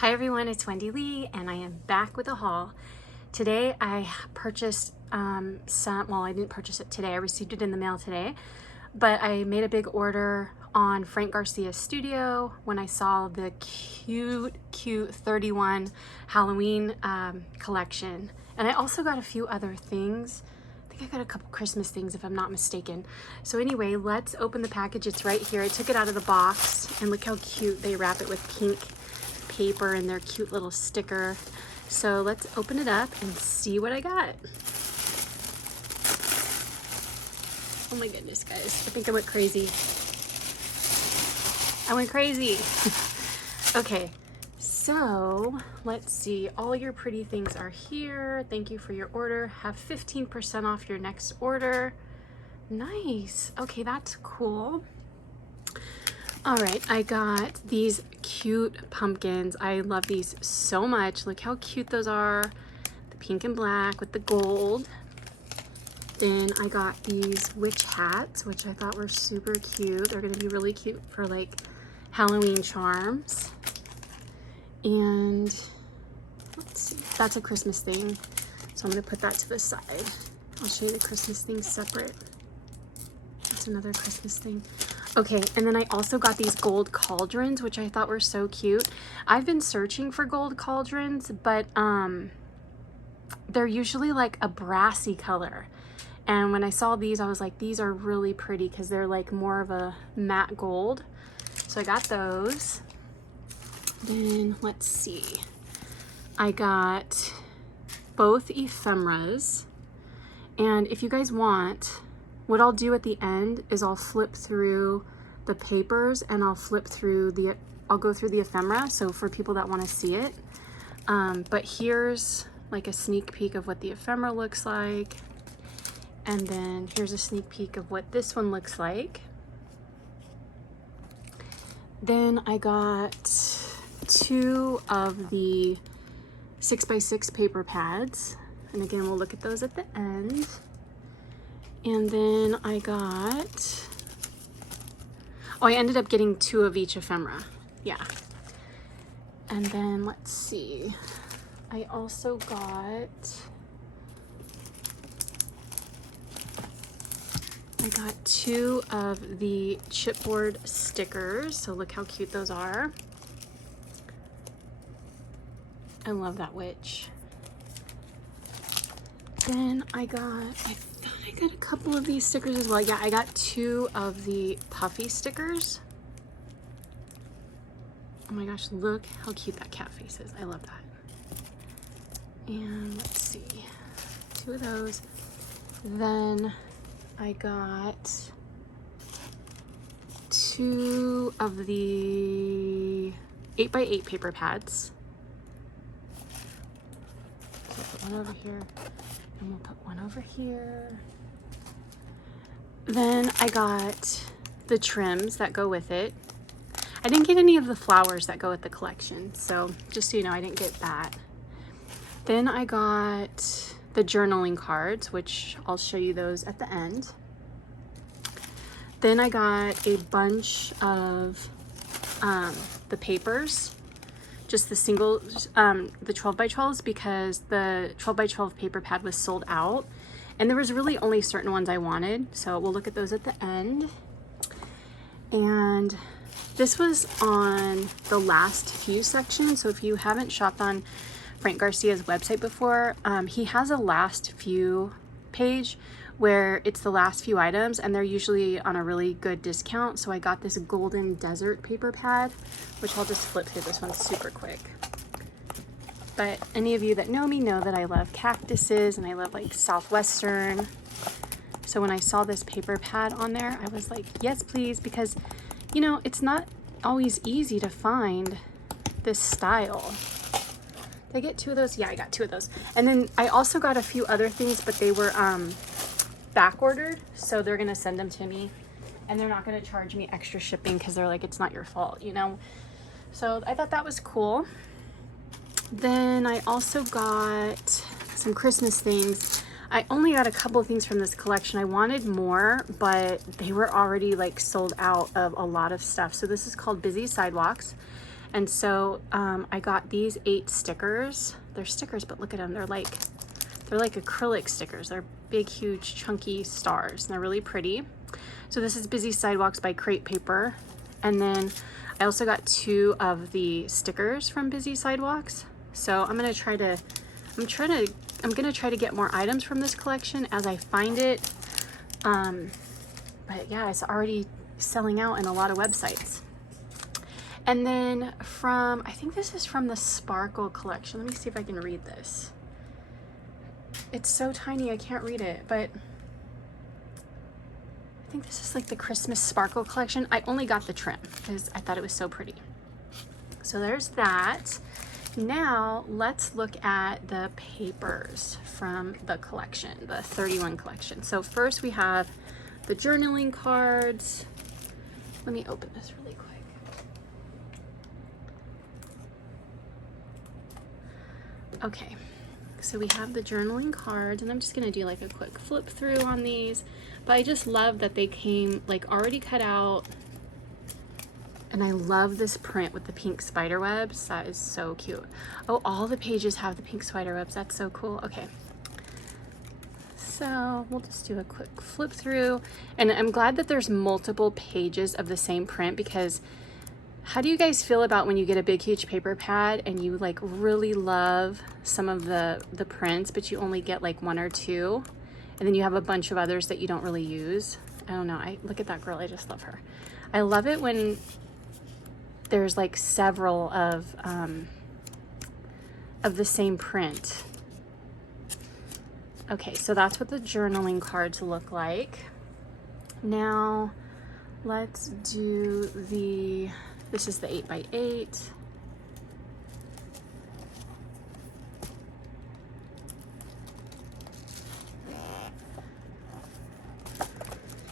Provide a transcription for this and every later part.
Hi everyone, it's Wendy Lee and I am back with a haul. Today I purchased I didn't purchase it today, I received it in the mail today, but I made a big order on Frank Garcia's studio when I saw the cute 31 Halloween collection. And I also got a few other things. I think I got a couple Christmas things if I'm not mistaken. So anyway, let's open the package. It's right here. I took it out of the box and look how cute they wrap it with pink paper and their cute little sticker. So let's open it up and see what I got. Oh my goodness, guys. I think I went crazy. I went crazy. Okay, so let's see. All your pretty things are here. Thank you for your order. Have 15% off your next order. Nice. Okay, that's cool. All right, I got these cute pumpkins. I love these so much. Look how cute those are. The pink and black with the gold. Then I got these witch hats, which I thought were super cute. They're gonna be really cute for like Halloween charms. And let's see, that's a Christmas thing. So I'm gonna put that to the side. I'll show you the Christmas thing separate. That's another Christmas thing. Okay, and then I also got these gold cauldrons, which I thought were so cute. I've been searching for gold cauldrons, but they're usually like a brassy color. And when I saw these, I was like, these are really pretty because they're like more of a matte gold. So I got those. Then let's see. I got both ephemeras. And if you guys want, what I'll do at the end is I'll flip through the papers and I'll go through the ephemera. So for people that want to see it. But here's like a sneak peek of what the ephemera looks like. And then here's a sneak peek of what this one looks like. Then I got 2 of the 6x6 paper pads. And again, we'll look at those at the end. And then I ended up getting 2 of each ephemera. Yeah. And then let's see. I also got 2 of the chipboard stickers. So look how cute those are. I love that witch. Then I thought I got a couple of these stickers as well. Yeah, I got 2 of the puffy stickers. Oh my gosh, look how cute that cat face is. I love that. And let's see, 2 of those. Then I got 2 of the 8x8 paper pads. So I'll put one over here. And we'll put one over here. Then I got the trims that go with it. I didn't get any of the flowers that go with the collection, so just so you know, I didn't get that. Then I got the journaling cards, which I'll show you those at the end. Then I got a bunch of the papers. Just the single, the 12x12s, because the 12x12 paper pad was sold out and there was really only certain ones I wanted. So we'll look at those at the end. And this was on the last few sections. So if you haven't shopped on Frank Garcia's website before, he has a last few page where it's the last few items and they're usually on a really good discount. So I got this golden desert paper pad, which I'll just flip through. This one's super quick. But any of you that know me know that I love cactuses and I love like Southwestern. So when I saw this paper pad on there, I was like, yes, please, because you know, it's not always easy to find this style. Did I get 2 of those? Yeah, I got 2 of those. And then I also got a few other things, but they were back ordered, so they're gonna send them to me and they're not gonna charge me extra shipping because they're like, it's not your fault, you know. So I thought that was cool. Then I also got some Christmas things. I only got a couple of things from this collection. I wanted more, but they were already like sold out of a lot of stuff. So this is called Busy Sidewalks, And so I got these 8 stickers. They're stickers, but look at them. They're like acrylic stickers. They're big, huge, chunky stars, and they're really pretty. So this is Busy Sidewalks by Crate Paper. And then I also got 2 of the stickers from Busy Sidewalks. So I'm gonna try to get more items from this collection as I find it. But yeah, it's already selling out in a lot of websites. And then I think this is from the Sparkle collection. Let me see if I can read this. It's so tiny, I can't read it, but I think this is like the Christmas Sparkle collection. I only got the trim because I thought it was so pretty. So there's that. Now let's look at the papers from the collection, the 31 collection. So first we have the journaling cards. Let me open this really quick. Okay, so we have the journaling cards, and I'm just gonna do like a quick flip through on these, but I just love that they came like already cut out, and I love this print with the pink spider webs. That is so cute. Oh, all the pages have the pink spider webs. That's so cool. Okay, so we'll just do a quick flip through, and I'm glad that there's multiple pages of the same print, because how do you guys feel about when you get a big huge paper pad and you like really love some of the prints, but you only get like 1 or 2, and then you have a bunch of others that you don't really use? I don't know. I look at that girl. I just love her. I love it when there's like several of the same print. Okay, so that's what the journaling cards look like. Now let's do this is the 8x8.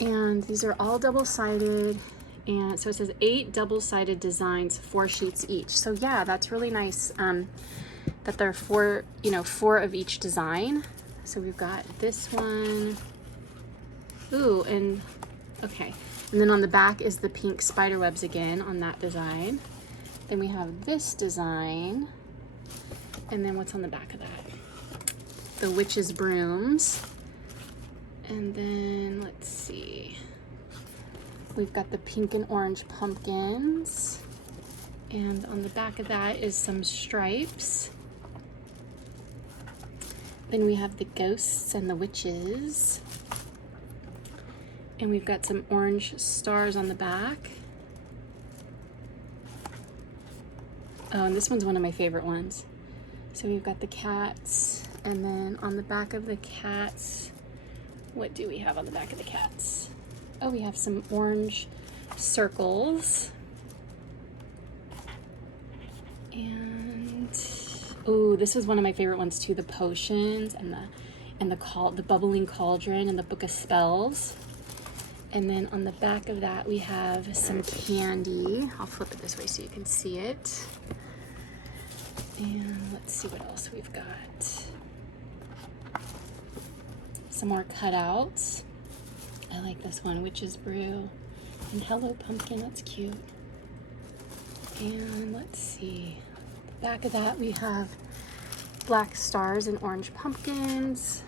And these are all double-sided. And so it says 8 double-sided designs, 4 sheets each. So yeah, that's really nice that there are 4 of each design. So we've got this one. Ooh, and okay. And then on the back is the pink spider webs again on that design. Then we have this design. And then what's on the back of that? The witch's brooms. And then let's see. We've got the pink and orange pumpkins. And on the back of that is some stripes. Then we have the ghosts and the witches. And we've got some orange stars on the back. Oh, and this one's one of my favorite ones. So we've got the cats, and then on the back of the cats, what do we have on the back of the cats? Oh, we have some orange circles. And oh, this is one of my favorite ones too, the potions and the bubbling cauldron and the book of spells. And then on the back of that, we have some candy. I'll flip it this way so you can see it. And let's see what else we've got. Some more cutouts. I like this one, Witch's Brew. And Hello Pumpkin, that's cute. And let's see. The back of that, we have black stars and orange pumpkins.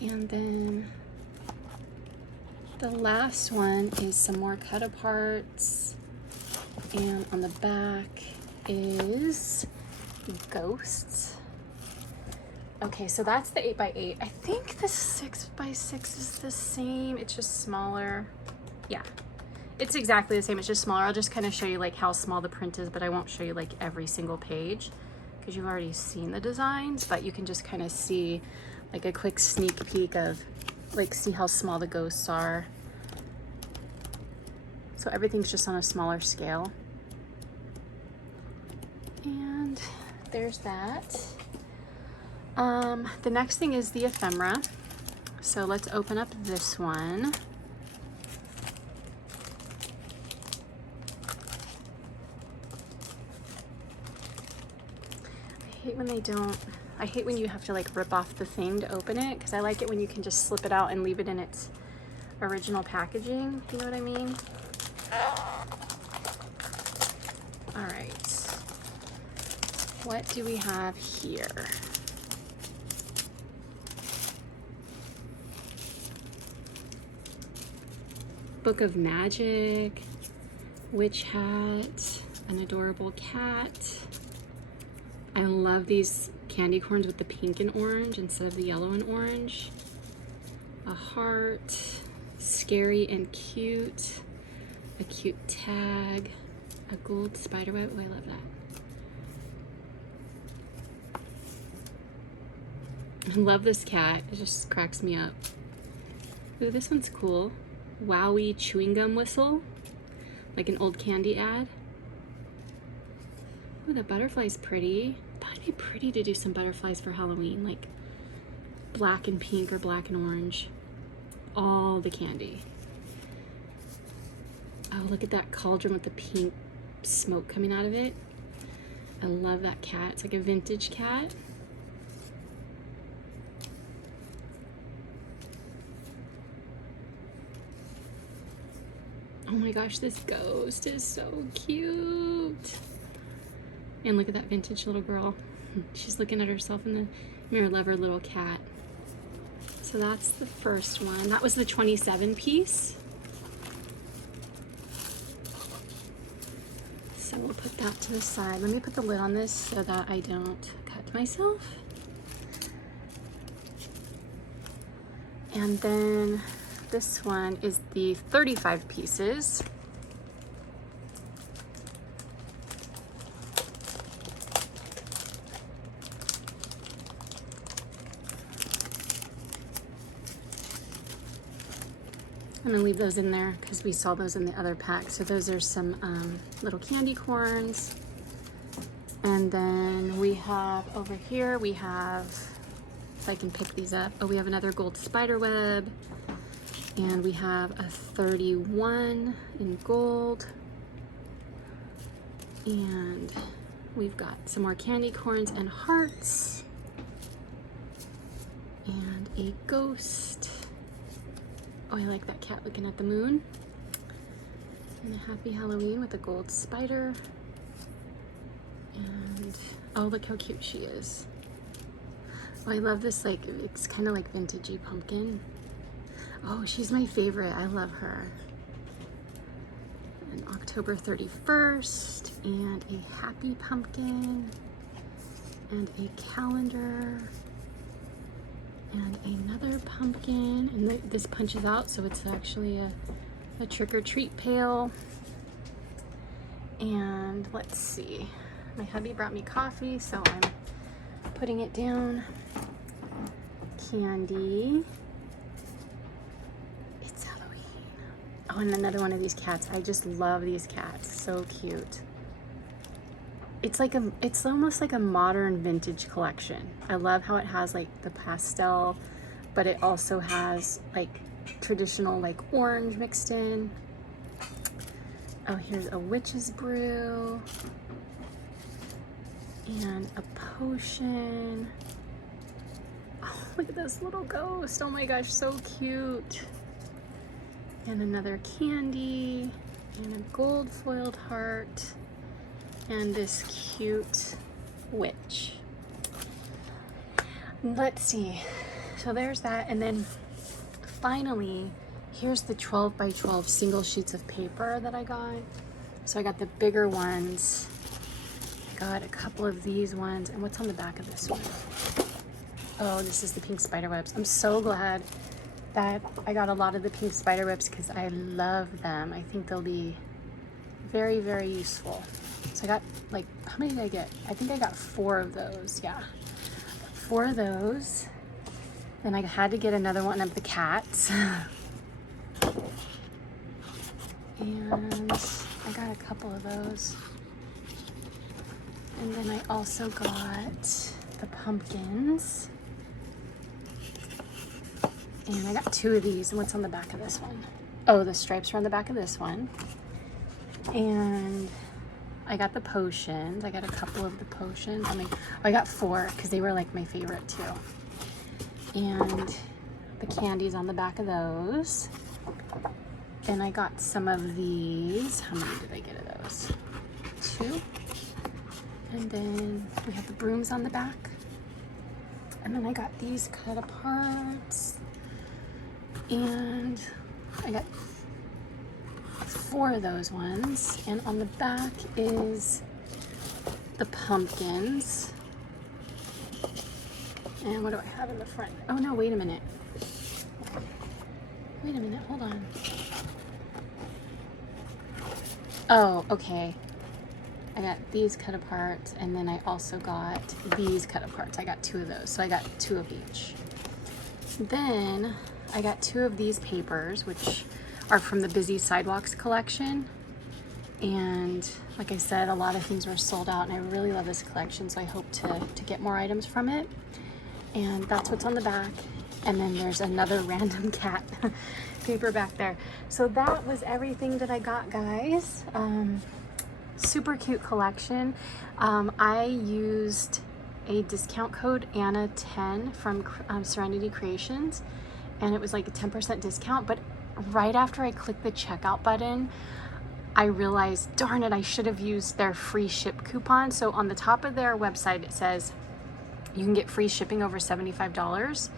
And then the last one is some more cut aparts, and on the back is ghosts. Okay, so that's the 8x8. I think the 6x6 is the same. It's just smaller. Yeah, it's exactly the same. It's just smaller. I'll just kind of show you like how small the print is, but I won't show you like every single page because you've already seen the designs, but you can just kind of see like a quick sneak peek of like see how small the ghosts are. So everything's just on a smaller scale. And there's that. The next thing is the ephemera. So let's open up this one. I hate when you have to like rip off the thing to open it, because I like it when you can just slip it out and leave it in its original packaging, you know what I mean? All right. What do we have here? Book of Magic, witch hat, an adorable cat. I love these candy corns with the pink and orange instead of the yellow and orange. A heart, scary and cute, a cute tag, a gold spider web. Oh, I love that. I love this cat. It just cracks me up. Ooh, this one's cool. Wowie chewing gum whistle, like an old candy ad. Ooh, the butterfly's pretty. That'd be pretty to do some butterflies for Halloween, like black and pink or black and orange. All the candy. Oh, look at that cauldron with the pink smoke coming out of it. I love that cat. It's like a vintage cat. Oh my gosh, this ghost is so cute. And look at that vintage little girl. She's looking at herself in the mirror. Love her little cat. So that's the first one. That was the 27 piece. So we'll put that to the side. Let me put the lid on this so that I don't cut myself. And then this one is the 35 pieces. I'm gonna leave those in there because we saw those in the other pack. So those are some little candy corns. And then we have over here, we have, if I can pick these up. Oh, we have another gold spider web. And we have a 31 in gold. And we've got some more candy corns and hearts. And a ghost. Oh, I like that cat looking at the moon. And a happy Halloween with a gold spider. And oh, look how cute she is. Oh, I love this, like, it's kind of like vintagey pumpkin. Oh, she's my favorite. I love her. And October 31st, and a happy pumpkin, and a calendar, and another pumpkin. And this punches out, so it's actually a trick-or-treat pail. And let's see. My hubby brought me coffee, so I'm putting it down. Candy. Oh, and another one of these cats. I just love these cats. So cute. It's like it's almost like a modern vintage collection. I love how it has like the pastel, but it also has like traditional like orange mixed in. Oh, here's a witch's brew and a potion. Oh, look at this little ghost. Oh my gosh, so cute. And another candy, and a gold foiled heart, and this cute witch. Let's see. So there's that, and then finally, here's the 12 by 12 single sheets of paper that I got. So I got the bigger ones. I got a couple of these ones, and what's on the back of this one? Oh, this is the pink spider webs. I'm so glad that I got a lot of the pink spider webs because I love them. I think they'll be very, very useful. So I got like, how many did I get? I think I got 4 of those, yeah. 4 of those. Then I had to get another one of the cats. And I got a couple of those. And then I also got the pumpkins. And I got 2 of these. And what's on the back of this one? Oh, the stripes are on the back of this one. And I got the potions. I got a couple of the potions. I got 4 because they were like my favorite too. And the candies on the back of those. Then I got some of these. How many did I get of those? too. And then we have the brooms on the back. And then I got these cut aparts. And I got 4 of those ones. And on the back is the pumpkins. And what do I have in the front? Oh no, wait a minute. Wait a minute, hold on. Oh, okay. I got these cut apart, and then I also got these cut aparts. I got 2 of those, so I got 2 of each. Then I got 2 of these papers, which are from the Busy Sidewalks collection. And like I said, a lot of things were sold out, and I really love this collection, so I hope to get more items from it. And that's what's on the back. And then there's another random cat paper back there. So that was everything that I got, guys. Super cute collection. I used a discount code Anna10 from Serenity Creations, and it was like a 10% discount. But right after I clicked the checkout button, I realized, darn it, I should have used their free ship coupon. So on the top of their website, it says you can get free shipping over $75.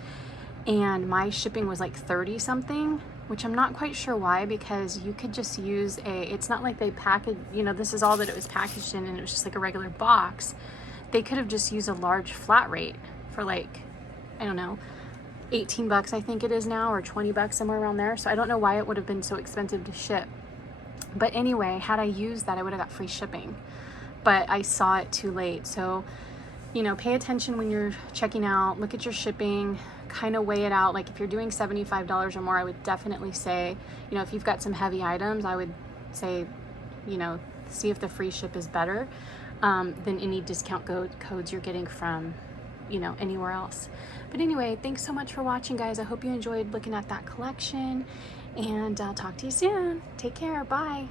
And my shipping was like 30 something, which I'm not quite sure why, because you could just use it's not like they package, you know, this is all that it was packaged in, and it was just like a regular box. They could have just used a large flat rate for like, I don't know, 18 bucks I think it is now, or 20 bucks, somewhere around there. So I don't know why it would have been so expensive to ship. But anyway, had I used that, I would have got free shipping. But I saw it too late. So, you know, pay attention when you're checking out, look at your shipping, kind of weigh it out. Like if you're doing $75 or more, I would definitely say, you know, if you've got some heavy items, I would say, you know, see if the free ship is better than any discount codes you're getting from, you know, anywhere else. But anyway, thanks so much for watching, guys. I hope you enjoyed looking at that collection, and I'll talk to you soon. Take care. Bye.